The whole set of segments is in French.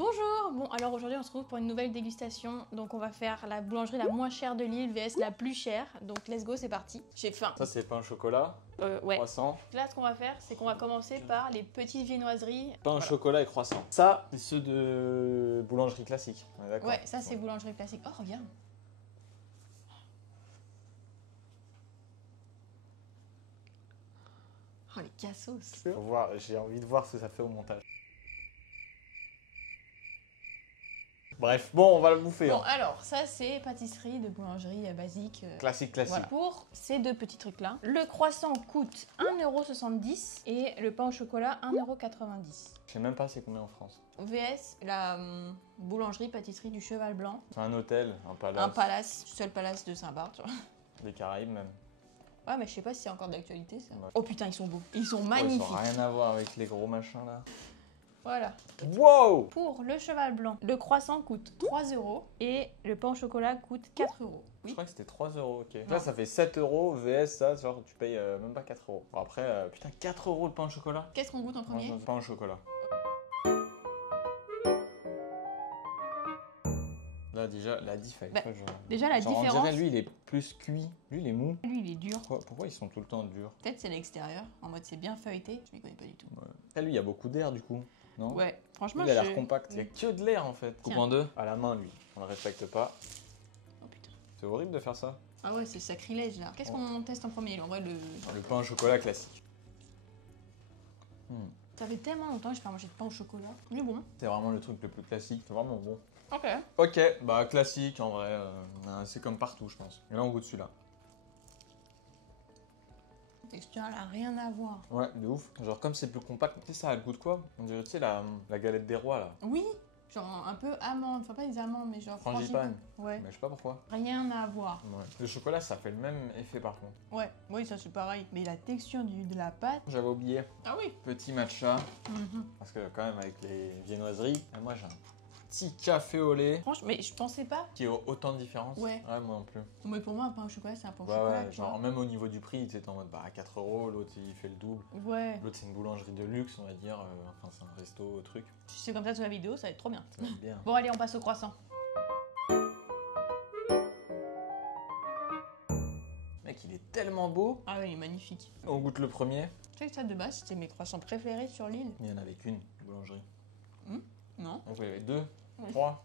Bonjour. Bon, alors aujourd'hui on se retrouve pour une nouvelle dégustation. Donc on va faire la boulangerie la moins chère de l'île vs la plus chère. Donc let's go, c'est parti. J'ai faim. Ça c'est pain au chocolat, Ouais. croissant. Là ce qu'on va faire, c'est qu'on va commencer par les petites viennoiseries. Pain au chocolat et croissant. Ça, c'est ceux de boulangerie classique. On est d'accord. Ouais, ça c'est boulangerie classique. Oh regarde. Oh les cassos. Faut voir, j'ai envie de voir ce que ça fait au montage. Bref, bon, on va le bouffer. Bon hein. alors, ça c'est pâtisserie de boulangerie basique. Classique. Voilà. Pour ces deux petits trucs-là, le croissant coûte 1,70 € et le pain au chocolat 1,90 €. Je sais même pas c'est combien en France. VS, la boulangerie pâtisserie du Cheval Blanc. C'est un hôtel, un palace. Un palace, seul palace de Saint-Barth, tu vois. Des Caraïbes même. Ouais, mais je sais pas si c'est encore d'actualité ça. Ouais. Oh putain, ils sont beaux. Ils sont Oh, magnifiques. ils ont rien à voir avec les gros machins là. Voilà. Wow. Pour le Cheval Blanc, le croissant coûte 3 € et le pain au chocolat coûte 4 €. Je crois que c'était 3 €, ok. Là, ça fait 7 € VS, ça, genre, tu payes même pas 4 €. Bon, après, putain, 4 € le pain au chocolat. Qu'est-ce qu'on goûte en premier? Pain au chocolat. Là, déjà, la diff, elle est Bah, pas genre- Déjà la genre, différence. on dirait, lui, il est plus cuit. Lui, il est mou. Lui, il est dur. Pourquoi ils sont tout le temps durs? Peut-être c'est l'extérieur, en mode c'est bien feuilleté. Je m'y connais pas du tout. Ouais. Là, lui, il y a beaucoup d'air, du coup. Non? Ouais, franchement, Lui, il a je... l'air compact. Il y a que de l'air, en fait. Coupe Tiens. en deux. À la main, lui. On le respecte pas. Oh putain. C'est horrible de faire ça. Ah ouais, c'est sacrilège là. Qu'est-ce qu'on teste en premier? En vrai, Le pain au chocolat classique. ça fait tellement longtemps que je n'ai pas mangé de pain au chocolat. Il est bon. C'est vraiment le truc le plus classique. C'est vraiment bon. Ok. Ok, bah classique en vrai, c'est comme partout je pense. Et là on goûte celui-là. Texture, elle a rien à voir. Ouais, de ouf. Genre comme c'est plus compact, tu sais ça a le goût de quoi? On dirait tu sais la galette des rois là. Oui, genre un peu amande. Enfin, pas des amandes, mais genre Frangipane. Ouais. Mais je sais pas pourquoi. Rien à voir. Ouais. Le chocolat ça fait le même effet par contre. Ouais, oui, ça c'est pareil. Mais la texture de la pâte. J'avais oublié. Ah oui. Petit matcha. Parce que quand même avec les viennoiseries, moi j'ai un petit café au lait. Franchement, mais je pensais pas. Qui a autant de différence. Ouais. Ouais, moi non plus. Mais pour moi, un pain au chocolat, c'est un pain au Ouais, chocolat. ouais, tu genre même au niveau du prix, tu sais, t'es en mode bah 4 €, l'autre il fait le double. vois. Ouais. L'autre c'est une boulangerie de luxe, on va dire. Enfin, c'est un resto truc. Si c'est comme ça sur la vidéo, ça va être trop bien. Ça va être bien. Bon, allez, on passe au croissant. Mec, il est tellement beau. Ah ouais, il est magnifique. On goûte le premier. Tu sais que ça, de base, c'était mes croissants préférés sur l'île. Il y en avait qu'une, boulangerie. Non. Donc il y avait deux, Oui. trois.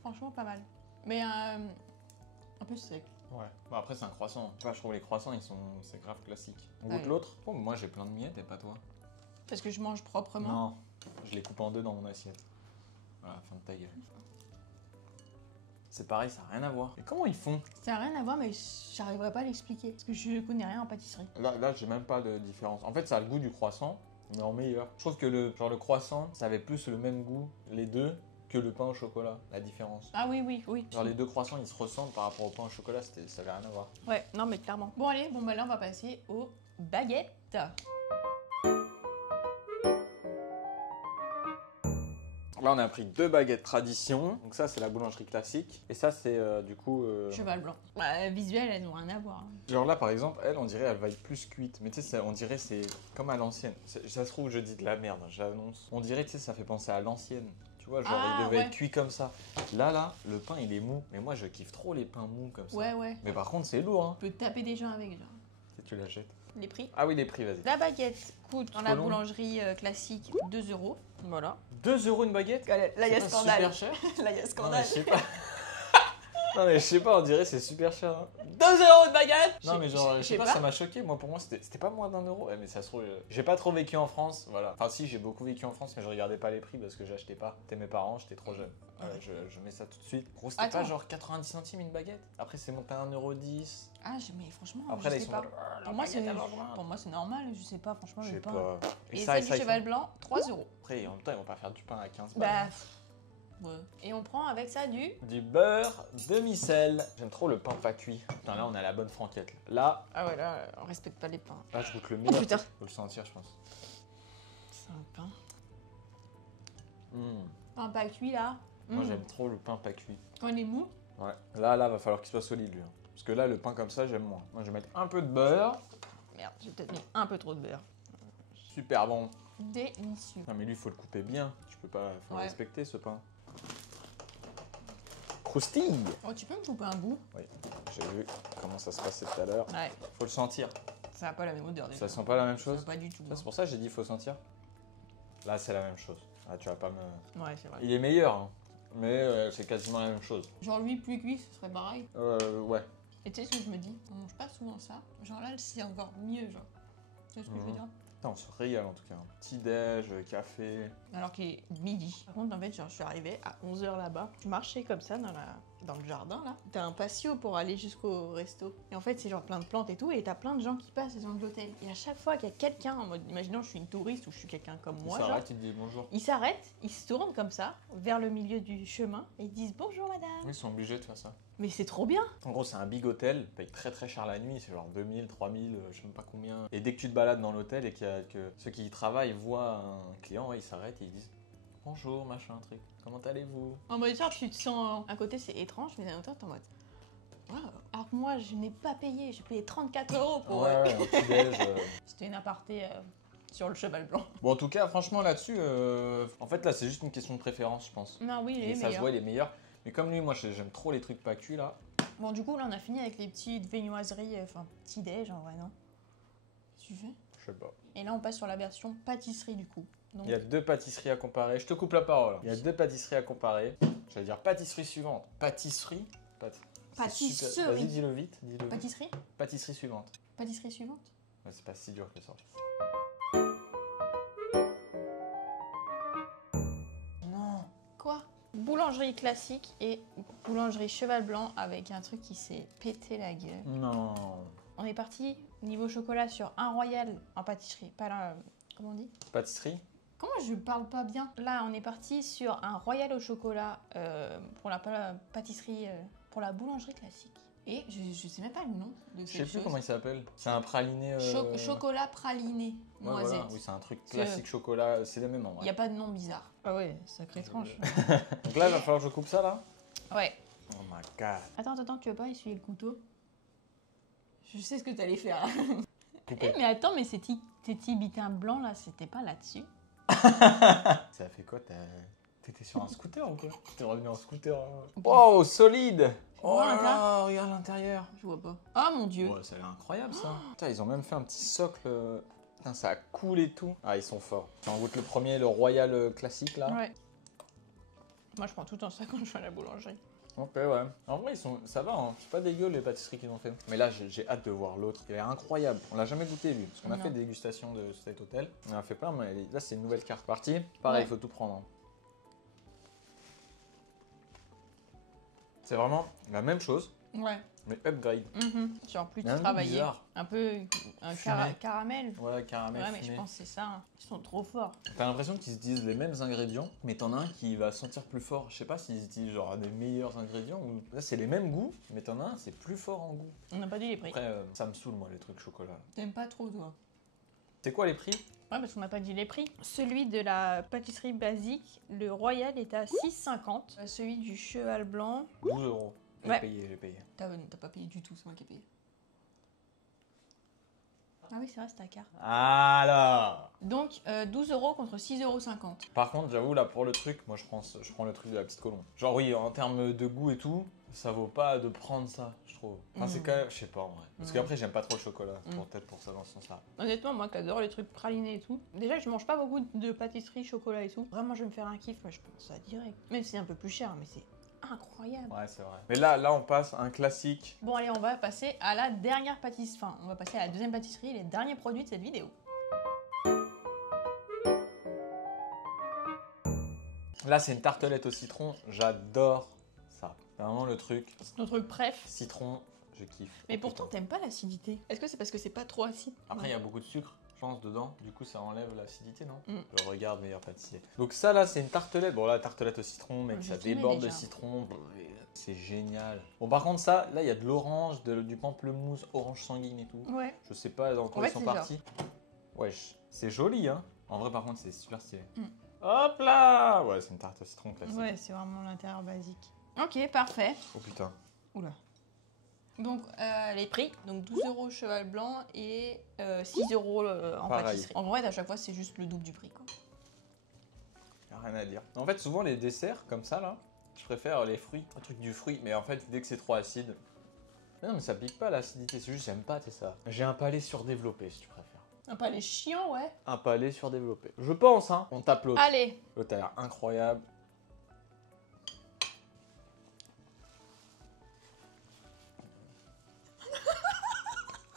Franchement, pas mal. Mais un peu sec. Ouais. Bon, après, c'est un croissant. Tu vois, je trouve les croissants, c'est grave classique. On goûte Ouais. l'autre. Oh, moi j'ai plein de miettes et pas toi. Parce que je mange proprement. Non, je les coupe en deux dans mon assiette. Voilà, fin de ta gueule. C'est pareil, ça n'a rien à voir. Et comment ils font? Ça n'a rien à voir, mais j'arriverai pas à l'expliquer. Parce que je connais rien en pâtisserie. Là j'ai même pas de différence. En fait, ça a le goût du croissant, mais en meilleur. Je trouve que le croissant, ça avait plus le même goût, les deux, que le pain au chocolat. La différence. Ah oui, oui, oui. Genre les deux croissants, ils se ressemblent par rapport au pain au chocolat, ça avait rien à voir. Ouais, non, mais clairement. Bon, allez, bon, bah là, on va passer aux baguettes. Là, on a pris deux baguettes tradition. Donc ça, c'est la boulangerie classique. Et ça, c'est du coup... Cheval blanc. Bah, visuel, elles n'ont rien à voir. Genre là, par exemple, elle, on dirait, elle va être plus cuite. Mais tu sais, on dirait, c'est comme à l'ancienne. Ça se trouve, je dis de la merde, j'annonce. On dirait, tu sais, ça fait penser à l'ancienne. Tu vois, genre, Ah, il devait ouais. être cuit comme ça. Là, le pain, il est mou. Mais moi, je kiffe trop les pains mous comme ça. Ouais, ouais. Mais par contre, c'est lourd, hein. Tu peux taper des gens avec, genre. Si tu l'achètes. Les prix. Ah oui, les prix, vas-y. La baguette coûte dans la Trop long. boulangerie classique 2 €. Voilà. 2 € une baguette? Là, il y a C'est pas scandale. super cher? Là, il y a Non, mais scandale. je sais pas. Non, mais je sais pas, on dirait c'est super cher. Hein. 2 € de baguette. Non mais genre, je sais pas, ça m'a choqué. Moi pour moi c'était pas moins d'1 €. Ouais, mais ça se trouve, j'ai pas trop vécu en France, voilà. Enfin si, j'ai beaucoup vécu en France, mais je regardais pas les prix parce que j'achetais pas. C'était mes parents, j'étais trop jeune. Voilà, je mets ça tout de suite. Gros, c'était pas Attends. genre 90 centimes une baguette. Après c'est monté à 1,10 €. Ah, mais franchement, Après je là ils sais sont. pas. La Pour moi, baguette, elle va pour moi, c'est normal. Je sais pas, franchement, Je le sais pain. pas. Et ça, celle du ils cheval font- blanc, 3 €. Après en même temps ils vont pas faire du pain à 15 Bah, balles. ouais. Et on prend avec ça du. Du beurre demi-sel. J'aime trop le pain pas cuit. Putain là on a la bonne franquette. Là, Ah ouais, là, on respecte pas les pains. je goûte le Oh meilleur. putain. Faut le sentir je pense. C'est un pain. Mmh. Pain pas cuit là. Moi j'aime trop le pain pas cuit. Quand il est mou. Ouais. Là, va falloir qu'il soit solide lui. Hein. Parce que là, le pain comme ça, j'aime moins. Moi, je vais mettre un peu de beurre. Merde, j'ai peut-être mis un peu trop de beurre. Super bon. délicieux. Non mais lui, il faut le couper bien. Tu peux pas... Faut le Ouais. respecter, ce pain. Croustille. Oh, tu peux me couper un bout? Oui, j'ai vu comment ça se passait tout à l'heure. Ouais. Faut le sentir. Ça n'a pas la même odeur déjà. Ça sent pas la même Ça chose? pas du tout. Ça, c'est pour ça que j'ai dit faut sentir. Là, c'est la même chose. Ah, tu vas pas me... Ouais, c'est vrai. Il est meilleur, hein. Mais c'est quasiment la même chose. Genre lui plus cuit, ce serait pareil. Ouais. Et tu sais ce que je me dis? On mange pas souvent ça. Genre là, c'est encore mieux, genre. Tu sais ce que je veux dire? Putain, on se régale en tout cas. Petit déj, café. Alors qu'il est midi. Par contre, en fait, genre, je suis arrivée à 11h là-bas. Je marchais comme ça dans le jardin, là. T'as un patio pour aller jusqu'au resto. Et en fait, c'est genre plein de plantes et tout. Et t'as plein de gens qui passent dans l'hôtel. Et à chaque fois qu'il y a quelqu'un, en mode, imaginons je suis une touriste ou je suis quelqu'un comme moi, Il genre, s'arrête, il te dit bonjour. ils s'arrêtent, ils se tournent comme ça, vers le milieu du chemin. Et ils disent bonjour madame. Ils sont obligés de faire ça. Mais c'est trop bien. En gros, c'est un big hôtel, paye très très cher la nuit, c'est genre 2000, 3000, je sais même pas combien. Et dès que tu te balades dans l'hôtel et que ceux qui y travaillent voient un client, ouais, ils s'arrêtent et ils disent bonjour, machin, truc, comment allez-vous? En mode, genre, tu te sens. À côté, c'est étrange, mais d'un autre, t'es en mode. Wow. Alors que moi, je n'ai pas payé, j'ai payé 34 € pour. Ouais, un petit déj. C'était une aparté sur le cheval blanc. Bon, en tout cas, franchement, là-dessus, en fait, là, c'est juste une question de préférence, je pense. Non, oui, il Et est ça se meilleur. voit, il est meilleur. Mais comme lui, moi, j'aime trop les trucs pas cuits, là. Bon, du coup, là, on a fini avec les petites viennoiseries, enfin, petit déj en vrai, non? Tu fais? Je sais pas. Et là, on passe sur la version pâtisserie, du coup. Donc, Il y a deux pâtisseries à comparer. Je te coupe la parole. Il y a deux pâtisseries à comparer. J'allais dire pâtisserie suivante. Pâtisserie. Pâtisserie. C'est super. Vas-y, dis-le vite. Dis-le vite. pâtisserie? Pâtisserie suivante. Pâtisserie suivante? Ouais, c'est pas si dur que ça. Non. Quoi? Boulangerie classique et boulangerie cheval blanc avec un truc qui s'est pété la gueule. Non. On est parti niveau chocolat sur un royal en pâtisserie. Pas là, comment on dit? Pâtisserie. Comment je parle pas bien? Là, on est parti sur un royal au chocolat pour la pâtisserie, pour la boulangerie classique. Et je sais même pas le nom de Je cette sais plus chose. comment il s'appelle. C'est un praliné. Chocolat praliné, Ouais, noisette. voilà. Oui, c'est un truc classique chocolat. C'est le même en Il vrai. n'y a pas de nom bizarre. Ah ouais, sacrée tranche. Donc là, il va falloir que je coupe ça là. Ouais. Oh my god. Attends, tu veux pas essuyer le couteau? Je sais ce que t'allais faire. Coupé. Mais attends, mais ces petits bitins blancs là, c'était pas là-dessus? Ça a fait quoi? T'étais sur un scooter ou quoi? T'es revenu en scooter. Oh, solide! Oh vois là l'intérieur? là, regarde l'intérieur. Je vois pas. Ah mon dieu. Ouais, ça a l'air incroyable ça. Putain, ils ont même fait un petit socle. Putain, ça coule et tout. Ah, ils sont forts. On goûte le premier, le royal classique là. Ouais. Moi je prends tout le temps ça quand je vais à la boulangerie. Ok, ouais. En vrai, ça va, hein. C'est pas dégueu les pâtisseries qu'ils ont fait. Mais là, j'ai hâte de voir l'autre. Il a l'air incroyable. On l'a jamais goûté lui. Parce qu'on a Non. fait des dégustations de cet hôtel. On a fait plein, mais là, c'est une nouvelle carte partie. Pareil, il Ouais. faut tout prendre. Hein. C'est vraiment la même chose, Ouais. mais upgrade. Genre plus Mais un goût travaillé. bizarre. Un peu un Fumé. caramel. Ouais, caramel Ouais, mais je fumé. pense que c'est ça. Hein. Ils sont trop forts. T'as l'impression qu'ils utilisent les mêmes ingrédients, mais t'en as un qui va sentir plus fort. Je sais pas s'ils utilisent genre des meilleurs ingrédients ou. Là, c'est les mêmes goûts, mais t'en as un, c'est plus fort en goût. On n'a pas dit les prix. Après, ça me saoule, moi, les trucs chocolat. T'aimes pas trop, toi? C'est quoi les prix? Ouais, parce qu'on n'a pas dit les prix. Celui de la pâtisserie basique, le royal est à 6,50. Celui du cheval blanc. 12 euros. J'ai Ouais. payé, j'ai payé. T'as pas payé du tout, c'est moi qui ai payé. Ah oui, c'est vrai, c'est ta carte. Alors. Donc 12 € contre 6,50 €. Par contre, j'avoue, là, pour le truc, moi, je prends le truc de la petite colombe. Genre, oui, en termes de goût et tout, ça vaut pas de prendre ça, je trouve. Enfin, c'est quand même, je sais pas, en vrai. Parce qu'après, j'aime pas trop le chocolat. Peut-être pour ça, dans ce sens-là. Honnêtement, moi qui adore les trucs pralinés et tout. Déjà, je mange pas beaucoup de pâtisserie, chocolat et tout. Vraiment, je vais me faire un kiff, moi je pense ça direct. Même si c'est un peu plus cher, mais c'est incroyable. Ouais, c'est vrai. Mais là, on passe un classique. Bon, allez, on va passer à la dernière pâtisserie. Enfin, on va passer à la deuxième pâtisserie, les derniers produits de cette vidéo. Là, c'est une tartelette au citron. J'adore ça. C'est vraiment le truc. C'est ton truc préf. Citron, je kiffe. Mais pourtant, t'aimes pas l'acidité. Est-ce que c'est parce que c'est pas trop acide? Après, il y a beaucoup de sucre, je pense, dedans. Du coup, ça enlève l'acidité, non Mm. Je regarde meilleur pâtissier. Donc ça, là, c'est une tartelette. Bon, là, tartelette au citron, mec, Je ça kiffais déborde de déjà. citron. C'est génial. Bon, par contre, ça, là, il y a de l'orange, du pamplemousse, orange sanguine et tout. Ouais. Je sais pas dans quoi En ils fait, sont c'est partis. Wesh, c'est joli, hein. En vrai, par contre, c'est super stylé. Mm. Hop là. Ouais, c'est une tarte au citron classique. Ouais, c'est vraiment l'intérieur basique. Ok, parfait. Oh putain. Oula. Donc les prix, donc 12 € cheval blanc et 6 € en Pareil. pâtisserie. En vrai, à chaque fois, c'est juste le double du prix, quoi. Y a rien à dire. En fait, souvent les desserts comme ça là, je préfère les fruits, un truc du fruit. Mais en fait, dès que c'est trop acide, mais non, mais ça pique pas l'acidité. C'est juste j'aime pas, c'est ça. J'ai un palais surdéveloppé, si tu préfères. Un palais chiant, ouais. Un palais surdéveloppé. Je pense, hein. On tape l'autre. Allez. L'autre a l'air incroyable.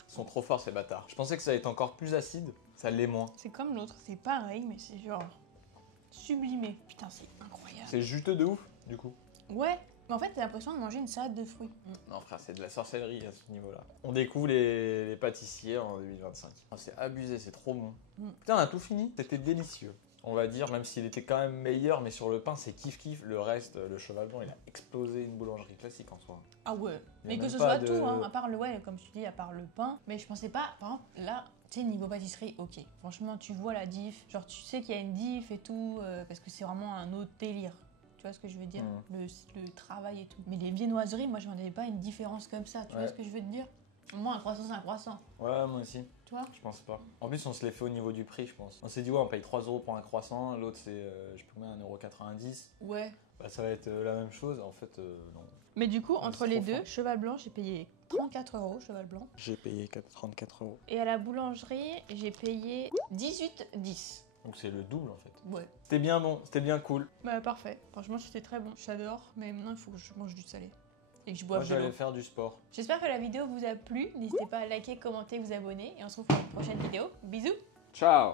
Ils sont trop forts ces bâtards. Je pensais que ça allait être encore plus acide, ça l'est moins. C'est comme l'autre, c'est pareil, mais c'est genre sublimé. Putain, c'est incroyable. C'est juteux de ouf, du coup. Ouais, mais en fait, t'as l'impression de manger une salade de fruits. Non frère, c'est de la sorcellerie à ce niveau-là. On découvre les pâtissiers en 2025. Oh, c'est abusé, c'est trop bon. Putain, on a tout fini. C'était délicieux. On va dire, même s'il était quand même meilleur, mais sur le pain, c'est kiff-kiff. Le reste, le cheval blanc, il a explosé une boulangerie classique en soi. Ah ouais, Il y a mais que même ce pas soit de- tout, hein, à part le, ouais, comme tu dis, à part le pain. Mais je pensais pas, par exemple, là, tu sais, niveau pâtisserie, ok. Franchement, tu vois la diff, genre tu sais qu'il y a une diff et tout, parce que c'est vraiment un autre délire. Tu vois ce que je veux dire, le travail et tout. Mais les viennoiseries, moi, je m'en avais pas une différence comme ça, tu vois Ouais. ce que je veux te dire. Moi, un croissant, c'est un croissant, Ouais, moi aussi. tu vois. Je pense pas. En plus, on se l'est fait au niveau du prix, je pense. On s'est dit, ouais, on paye 3 € pour un croissant. L'autre, c'est, je peux mettre 1,90 €. Ouais. Bah, ça va être la même chose. En fait, non. Mais du coup, entre c'est les trop deux, fort. cheval blanc, j'ai payé 34 € cheval blanc. J'ai payé 34 €. Et à la boulangerie, j'ai payé 18,10. Donc c'est le double en fait. Ouais. C'était bien bon, c'était bien cool. Bah parfait. Franchement, c'était très bon. J'adore. Mais maintenant, il faut que je mange du salé. Et que je Moi boive de j'allais l'eau. faire du sport. J'espère que la vidéo vous a plu. N'hésitez pas à liker, commenter, vous abonner. Et on se retrouve pour une prochaine vidéo. Bisous. Ciao.